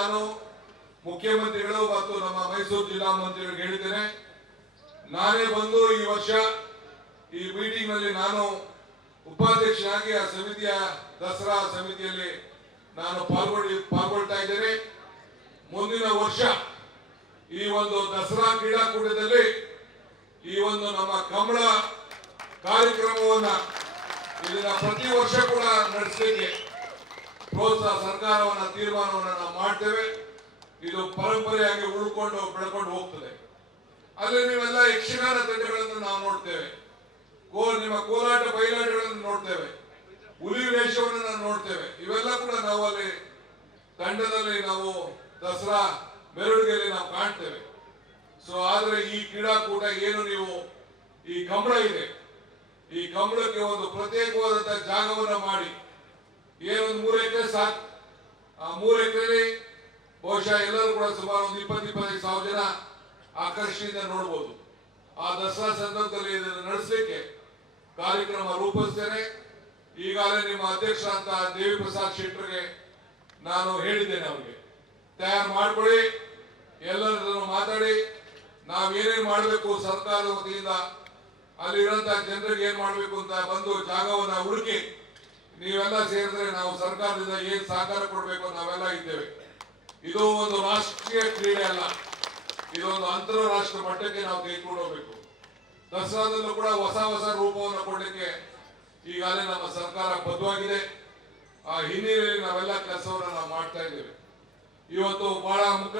ನಾನು ಮುಖ್ಯಮಂತ್ರಿಗಳು ಮತ್ತು ನಮ್ಮ ಮೈಸೂರು ಜಿಲ್ಲಾ ಮಂತ್ರಿಗಳಿಗೆ ಹೇಳಿದ್ದೇನೆ. ನಾನೇ ಬಂದು ಈ ವರ್ಷ ಈ ಮೀಟಿಂಗ್ ನಲ್ಲಿ ನಾನು ಉಪಾಧ್ಯಕ್ಷನಾಗಿ ಆ ಸಮಿತಿಯ ದಸರಾ ಸಮಿತಿಯಲ್ಲಿ ನಾನು ಪಾಲ್ಗೊಳ್ತಾ ಇದ್ದೇನೆ. ಮುಂದಿನ ವರ್ಷ ಈ ಒಂದು ದಸರಾ ಕ್ರೀಡಾಕೂಟದಲ್ಲಿ ಈ ಒಂದು ನಮ್ಮ ಕಮಲ ಕಾರ್ಯಕ್ರಮವನ್ನ ಇದನ್ನ ಪ್ರತಿ ವರ್ಷ ಕೂಡ ನಡೆಸಲಿಕ್ಕೆ ಪ್ರೋತ್ಸಾಹ ಸರ್ಕಾರವನ್ನ ತೀರ್ಮಾನವನ್ನ ನಾವು ಮಾಡ್ತೇವೆ. ಇದು ಪರಂಪರೆಯಾಗಿ ಉಳ್ಕೊಂಡು ಬೆಳ್ಕೊಂಡು ಹೋಗ್ತದೆ. ಅಲ್ಲಿ ನೀವೆಲ್ಲ ಯಕ್ಷಗಾನ ತಂಡಗಳನ್ನು ನಾವು ನೋಡ್ತೇವೆ, ನಿಮ್ಮ ಕೋಲಾಟ ಬಯಲಾಟಗಳನ್ನು ನೋಡ್ತೇವೆ, ಹುಲಿ ವೇಷವನ್ನು ನಾವು ನೋಡ್ತೇವೆ. ಇವೆಲ್ಲ ಕೂಡ ನಾವು ಅಲ್ಲಿ ತಂಡದಲ್ಲಿ ನಾವು ದಸರಾ ಮೆರವಣಿಗೆಯಲ್ಲಿ ನಾವು ಕಾಣ್ತೇವೆ. ಸೊ ಆದ್ರೆ ಈ ಕ್ರೀಡಾಕೂಟ ಏನು ನೀವು ಈ ಕಂಬಳ ಇದೆ, ಈ ಕಂಬಳಕ್ಕೆ ಒಂದು ಪ್ರತ್ಯೇಕವಾದಂತಹ ಜಾಗವನ್ನ ಮಾಡಿ ಏನೊಂದು 3 ಎಕರೆ ಸಾಕು. ಆ 3 ಎಕರೆಯಲ್ಲಿ ಬಹುಶಃ ಎಲ್ಲರೂ ಕೂಡ ಸುಮಾರು ಒಂದು 20-25 ಸಾವಿರ ಜನ ಆಕರ್ಷಣೆಯಿಂದ ನೋಡ್ಬೋದು. ಆ ದಸರಾ ಸಂದರ್ಭದಲ್ಲಿ ಇದನ್ನು ನಡೆಸಲಿಕ್ಕೆ ಕಾರ್ಯಕ್ರಮ ರೂಪಿಸ್ತೇನೆ. ಈಗಾಗಲೇ ನಿಮ್ಮ ಅಧ್ಯಕ್ಷರಾದಂತ ದೇವಿ ಪ್ರಸಾದ್ ಶೆಟ್ಟರ್ಗೆ ನಾನು ಹೇಳಿದ್ದೇನೆ, ಅವರಿಗೆ ತಯಾರು ಮಾಡ್ಕೊಳ್ಳಿ, ಎಲ್ಲರನ್ನು ಮಾತಾಡಿ ನಾವೇನೇನ್ ಮಾಡಬೇಕು ಸರ್ಕಾರದ ವತಿಯಿಂದ ಅಲ್ಲಿರುವಂತಹ ಜನರಿಗೆ ಏನ್ ಮಾಡಬೇಕು ಅಂತ ಬಂದು ಜಾಗವನ್ನ ಹುಡುಕಿ ನೀವೆಲ್ಲ ಸೇರಿದ್ರೆ ನಾವು ಸರ್ಕಾರದಿಂದ ಏನ್ ಸಹಕಾರ ಕೊಡಬೇಕು ನಾವೆಲ್ಲ ಇದ್ದೇವೆ. ಇದು ಒಂದು ರಾಷ್ಟ್ರೀಯ ಕ್ರೀಡೆ ಅಲ್ಲ, ಇದೊಂದು ಅಂತಾರಾಷ್ಟ್ರೀಯ ಮಟ್ಟಕ್ಕೆ ನಾವು ತೆಗೆದುಕೊಂಡು ಹೋಗ್ಬೇಕು. ದಸರಾದಲ್ಲೂ ಕೂಡ ಹೊಸ ಹೊಸ ರೂಪವನ್ನು ಕೊಡಲಿಕ್ಕೆ ಈಗಾಗಲೇ ನಮ್ಮ ಸರ್ಕಾರ ಬದ್ಧವಾಗಿದೆ. ಆ ಹಿನ್ನೆಲೆಯಲ್ಲಿ ನಾವೆಲ್ಲ ಕೆಲಸವನ್ನು ನಾವು ಮಾಡ್ತಾ ಇದ್ದೇವೆ. ಇವತ್ತು ಬಹಳ ಮುಖ್ಯ